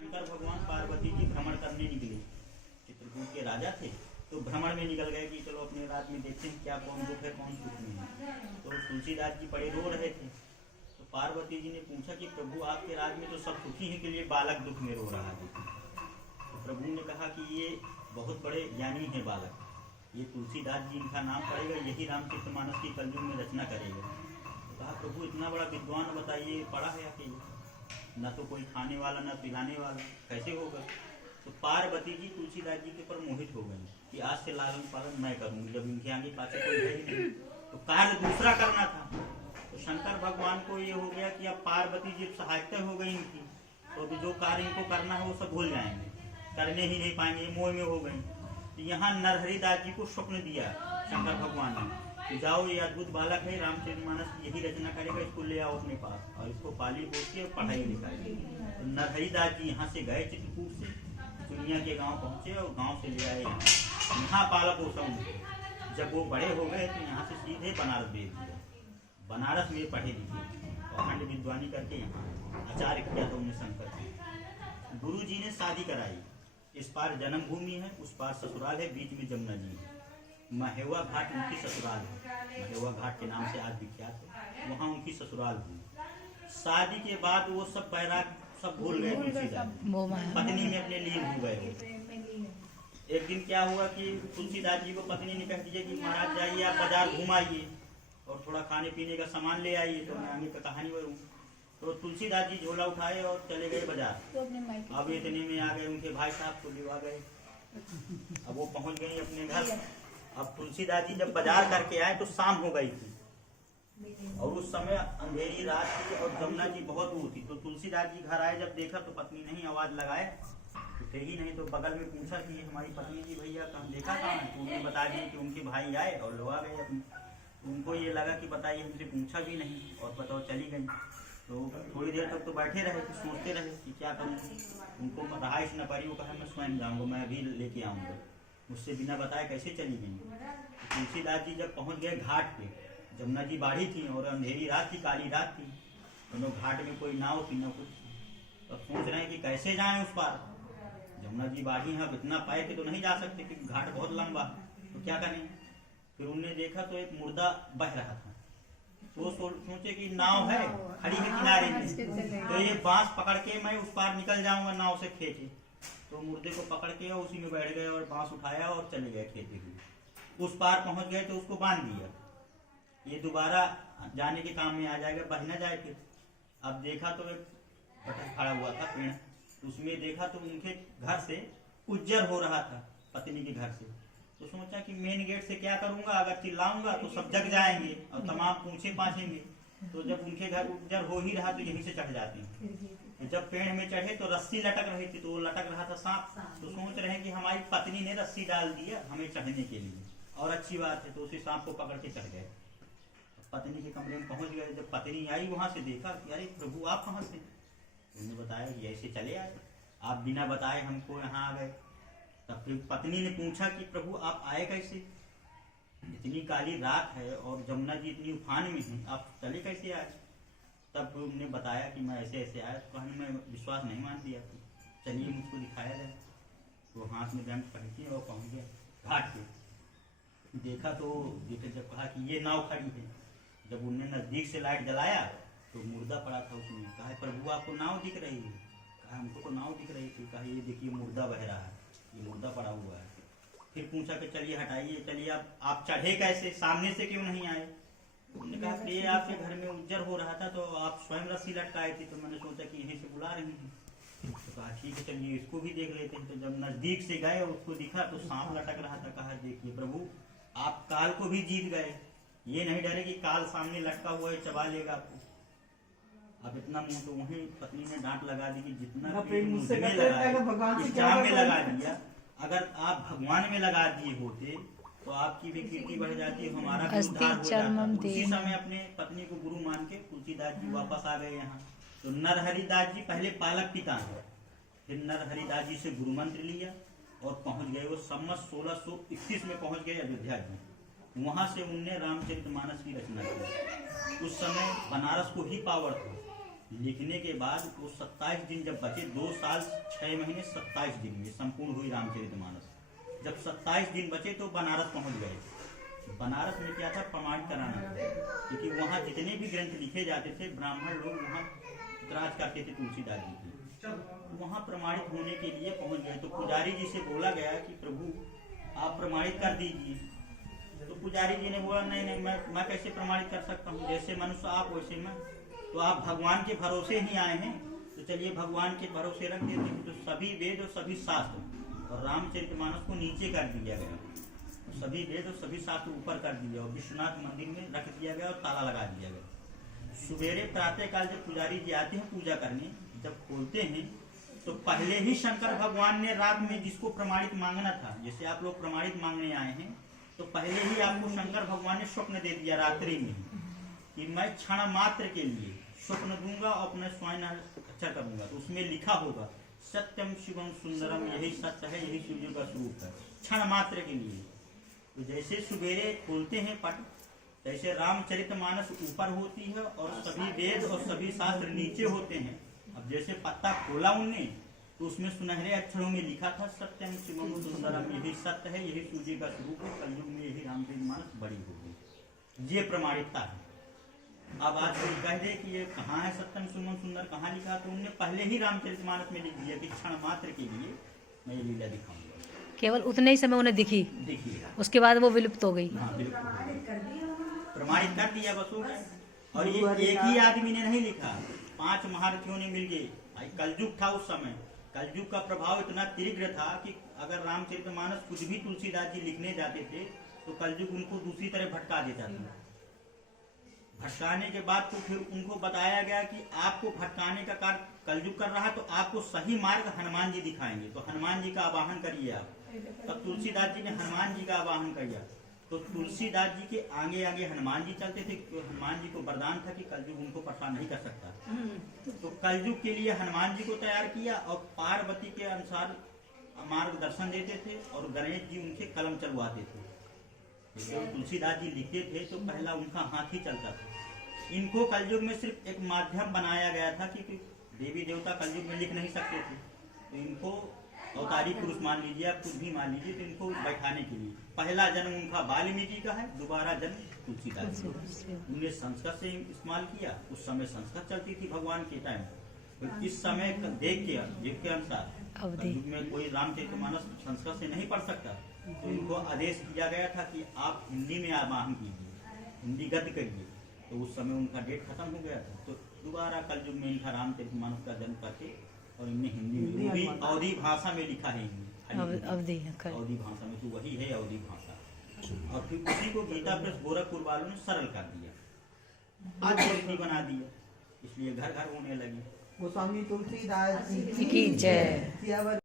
शंकर भगवान पार्वती जी भ्रमण करने निकले। चित्रकूट के राजा थे तो भ्रमण में निकल गए कि चलो अपने राज्य में देखते हैं क्या कौन दुख है कौन सुख नहीं है। तो तुलसीदास जी बड़े रो रहे थे तो पार्वती जी ने पूछा कि प्रभु आपके राज्य में तो सब सुखी हैं, के लिए बालक दुख में रो रहा है। तो प्रभु ने कहा कि ये बहुत बड़े ज्ञानी है बालक, ये तुलसीदास जी इनका नाम पड़ेगा, यही रामचरितमानस की कलयुग में रचना करेगा। तो कहा प्रभु इतना बड़ा विद्वान बताइए, पढ़ा है अकेले, न तो कोई खाने वाला न पिलाने वाला, कैसे होगा। तो पार्वती जी तुलसीदास जी के ऊपर मोहित हो गई कि आज से लालन पालन मैं करूंगी, जब इनके आगे पाछे कोई है ही नहीं। तो कार्य दूसरा करना था। तो शंकर भगवान को ये हो गया कि अब पार्वती जी सहायता हो गई इनकी, तो जो कार्य इनको करना है वो सब भूल जाएंगे, करने ही नहीं पाएंगे, मोह में हो गई। तो यहाँ नरहरिदास जी को स्वप्न दिया शंकर भगवान ने, जाओ ये अद्भुत बालक है, रामचरितमानस की यही रचना करेगा, इसको ले आओ अपने पास और इसको पाली पोस के पढ़ाई लिखाई। तो नरहरिदास जी यहाँ से गए, चित्रकूट से चुनिया के गांव पहुंचे और गांव से ले आए यहाँ पाला पोषण। जब वो बड़े हो गए तो यहाँ से सीधे बनारस भेज दिया। बनारस में पढ़े लिखे और खंड विद्वानी करके यहाँ आचार्य किया तो उन्हें शंकर। गुरु जी ने शादी कराई, इस पार जन्मभूमि है, उस पार ससुराल है, बीच में जमुना जी है। महेवा घाट उनकी ससुराल है, महेवा घाट के नाम से आज विख्यात है, वहाँ उनकी ससुराल हुई। शादी के बाद वो सब बैराग सब भूल गए, पत्नी में अपने लीन हो गए। एक दिन क्या हुआ कि तुलसीदास जी को पत्नी ने कह दिया कि महाराज जाइए आप बाजार घुमाइए और थोड़ा खाने पीने का सामान ले आइए, तो मैं आगे का कहानी बढ़ूँ। तो तुलसीदास जी झोला उठाए और चले गए बाजार। अब इतने में आ गए उनके भाई साहब को लेवा गए। अब वो पहुंच गई अपने घर। अब तुलसीदास जी जब बाजार करके आए तो शाम हो गई थी और उस समय अंधेरी रात थी और जमुना जी बहुत दूर थी। तो तुलसीदास जी घर आए, जब देखा तो पत्नी नहीं, आवाज लगाए तो थे ही नहीं। तो बगल में पूछा कि हमारी पत्नी जी भैया कहाँ देखा कहाँ है। तो उन्हें बता दिए कि उनके भाई आए और लगा गए अपने। उनको ये लगा कि बताइए, हमसे पूछा भी नहीं और बताओ चली गई। तो थोड़ी देर तक तो बैठे रहे, तो सोचते रहे कि क्या करूँ। उनको रहाइश न पारी, वो कहा मैं स्वयं जाऊँगा, मैं अभी लेके आऊँगा, मुझसे बिना बताए कैसे चली गई। तुलसीदास जी जब पहुँच गए घाट पे, जमुना जी बाढ़ी थी और अंधेरी रात थी, काली रात थी, दोनों घाट में कोई नाव थी न कुछ। तो सोच रहे हैं कि कैसे जाएं उस पार, जमुना जी बाढ़ी है, अब इतना पाए के तो नहीं जा सकते क्योंकि घाट बहुत लंबा, तो क्या करें। फिर उन्होंने देखा तो एक मुर्दा बह रहा था। तो सोचे कि नाव है खड़ी है किनारे में, तो ये बांस पकड़ के मैं उस पार निकल जाऊंगा नाव से खींचे। तो मुर्दे को पकड़ के उसी में बैठ गए और बांस उठाया और चले गए खेते हुए। उस पार पहुंच गए तो उसको बांध दिया, ये दोबारा जाने के काम में आ जाएगा, बह न जाए। फिर अब देखा तो एक बटक खड़ा हुआ था पेड़, उसमें देखा तो उनके घर से उज्जर हो रहा था, पत्नी के घर से। तो सोचा कि मेन गेट से क्या करूंगा, अगर चिल्लाऊंगा तो सब जग जाएंगे और तमाम पूछे पाछेंगे। तो जब उनके घर उज्जर हो ही रहा तो यहीं से चढ़ जाते हैं। जब पेड़ में चढ़े तो रस्सी लटक रही थी, तो वो लटक रहा था सांप। तो सोच रहे हैं कि हमारी पत्नी ने रस्सी डाल दिया हमें चढ़ने के लिए, और अच्छी बात है। तो उसी सांप को पकड़ के चढ़ गए। पत्नी के कमरे में पहुंच गए। जब पत्नी आई वहां से देखा कि अरे प्रभु आप कहाँ से। उन्होंने बताया कि ऐसे चले आए, आप बिना बताए हमको यहाँ आ गए। तब फिर पत्नी ने पूछा कि प्रभु आप आए कैसे, इतनी काली रात है और जमुना जी इतनी उफान में है, आप चले कैसे आए। तब उन्होंने बताया कि मैं ऐसे ऐसे आया। तो कहने मैं विश्वास नहीं मान दिया, तो चलिए मुझको दिखाया जाए। तो हाथ में दंड पहनती और पहुँच गया घाट पे। देखा तो जब कहा कि ये नाव खड़ी है, जब उनने नजदीक से लाइट जलाया तो मुर्दा पड़ा था उसमें। कहा प्रभु आपको नाव दिख रही है। कहा हमको तो नाव दिख रही थी। कहा ये देखिए मुर्दा बह रहा है, ये मुर्दा पड़ा हुआ है। फिर पूछा कि चलिए हटाइए, चलिए आप चढ़े कैसे, सामने से क्यों नहीं आए। उन्होंने कहा ये आपके घर में उज्जर हो रहा था तो आप स्वयं रस्सी लटकाए थी, तो मैंने सोचा कि यहीं से बुला रही थी। तो कहा ठीक है चलिए इसको भी देख लेते हैं। तो जब नजदीक से गए उसको दिखा तो सांप लटक रहा था। कहा देखिए प्रभु आप काल को भी जीत गए, ये नहीं डरे कि काल सामने लटका हुआ है चबा लेगा आपको। अब इतना मुंह तो वहीं पत्नी ने डांट लगा दी कि जितना इष्टाम में लगा दिया, अगर आप भगवान में लगा दिए होते तो आपकी भी कीर्ति बढ़ जाती, हमारा भी उद्धार हो जाता। उसी समय अपने पत्नी को गुरु मान के तुलसीदास जी वापस आ गए यहाँ। तो नरहरिदास जी पहले पालक पिता है, फिर नरहरिदास जी से गुरु मंत्र लिया और पहुंच गए वो संवत 1621 में पहुंच गए अयोध्या जी। वहां से उनने रामचरितमानस की रचना की। उस समय बनारस को ही पावर था, लिखने के बाद वो 27 दिन जब बचे, 2 साल 6 महीने 27 दिन में संपूर्ण हुई रामचरितमानस। जब 27 दिन बचे तो बनारस पहुंच गए। बनारस में क्या था, प्रमाणित कराना था, क्योंकि वहाँ जितने भी ग्रंथ लिखे जाते थे ब्राह्मण लोग वहाँ इतराज करते थे तुलसीदास जी की। वहाँ प्रमाणित होने के लिए पहुंच गए तो पुजारी जी से बोला गया कि प्रभु आप प्रमाणित कर दीजिए। तो पुजारी जी ने बोला नहीं नहीं, मैं कैसे प्रमाणित कर सकता हूँ, जैसे मनुष्य आप वैसे मैं, तो आप भगवान के भरोसे ही आए हैं, तो चलिए भगवान के भरोसे रख देते हैं। तो सभी वेद और सभी शास्त्र और रामचरितमानस को नीचे कर दिया गया, तो सभी वेद और सभी शास्त्र ऊपर कर दिया और विश्वनाथ मंदिर में रख दिया गया और ताला लगा दिया गया। सवेरे प्रातः काल जब पुजारी जी आते हैं पूजा करने, जब खोलते हैं तो पहले ही शंकर भगवान ने रात में जिसको प्रमाणित मांगना था, जैसे आप लोग प्रमाणित मांगने आए हैं, तो पहले ही आपको शंकर भगवान ने स्वप्न दे दिया रात्रि में कि मैं क्षण मात्र के लिए स्वप्न दूंगा और अपने स्वयं अच्छा करूंगा। तो उसमें लिखा होगा सत्यम शिवम सुंदरम, यही सत्य है, यही सूर्य का स्वरूप है, क्षण मात्र के लिए। तो जैसे सवेरे खोलते हैं पट, तैसे रामचरितमानस ऊपर होती है और सभी वेद और सभी शास्त्र नीचे होते हैं। अब जैसे पत्ता खोला उनने तो उसमें सुनहरे अक्षरों में लिखा था सत्यम शिवम सुंदरम, यही सत्य है, यही सूर्य का स्वरूप है, कलयुग में यही रामचरितमानस बड़ी होगी। ये प्रमाणिकता है। अब आज कोई कह दे कि ये कहाँ है सत्यम शिवम सुंदर, कहाँ लिखा, तो उनने पहले ही रामचरितमानस में लिख दिया कि क्षण मात्र के लिए मैं ये लीला दिखाऊंगा। केवल उतने ही समय उन्हें दिखी, उसके बाद वो विलुप्त हो गई। हाँ, प्रमाणित कर दिया बस हो गया। और ये एक ही आदमी ने नहीं लिखा, 5 महारथियों ने मिलके। कलयुग था उस समय, कलयुग का प्रभाव इतना तीव्र था कि अगर रामचरितमानस कुछ भी तुलसीदास जी लिखने जाते थे तो कलयुग उनको दूसरी तरह भटका देता था। भटकाने के बाद तो फिर उनको बताया गया कि आपको भटकाने का कार्य कलयुग कर रहा है, तो आपको सही मार्ग हनुमान जी दिखाएंगे, तो हनुमान जी का आवाहन करिए आप। तब तुलसीदास जी ने हनुमान जी का आवाहन किया, तो तुलसीदास जी के आगे आगे हनुमान जी चलते थे। तो हनुमान जी को वरदान था कि कलयुग उनको परेशान नहीं कर सकता। तो कलयुग के लिए हनुमान जी को तैयार किया और पार्वती के अनुसार मार्गदर्शन देते थे और गणेश जी उनके कलम चलवाते थे। जब तुलसीदास जी लिखते थे तो पहला उनका हाथ ही चलता था। इनको कलयुग में सिर्फ एक माध्यम बनाया गया था कि देवी देवता कलयुग में लिख नहीं सकते थे, तो इनको अवतारी पुरुष मान लीजिए, आप कुछ भी मान लीजिए, तो इनको बैठाने के लिए पहला जन्म उनका वाल्मीकि का है, दोबारा जन्म तुलसीदास जी। उन्हें संस्कृत से इस्तेमाल किया, उस समय संस्कृत चलती थी भगवान के टाइम। तो इस समय देख के युग के अनुसार युग में कोई रामचरितमानस संस्कृत से नहीं पढ़ सकता, तो इनको आदेश किया गया था कि आप हिंदी में आवाहन कीजिए, हिंदी गद्य करिए। तो उस समय उनका डेट खत्म हो गया था, तो दोबारा कलयुग में इनका रामचरितमानस का जन्म करके और इनने हिंदी में भी अवधी भाषा में लिखा है, अवधी भाषा में, तो वही है अवधी भाषा। और फिर उसी को गीता प्रेस गोरखपुर वालों ने सरल कर दिया, आज लिपि बना दिया, इसलिए घर घर होने लगी। गोस्वामी तुलसीदास जी की जय।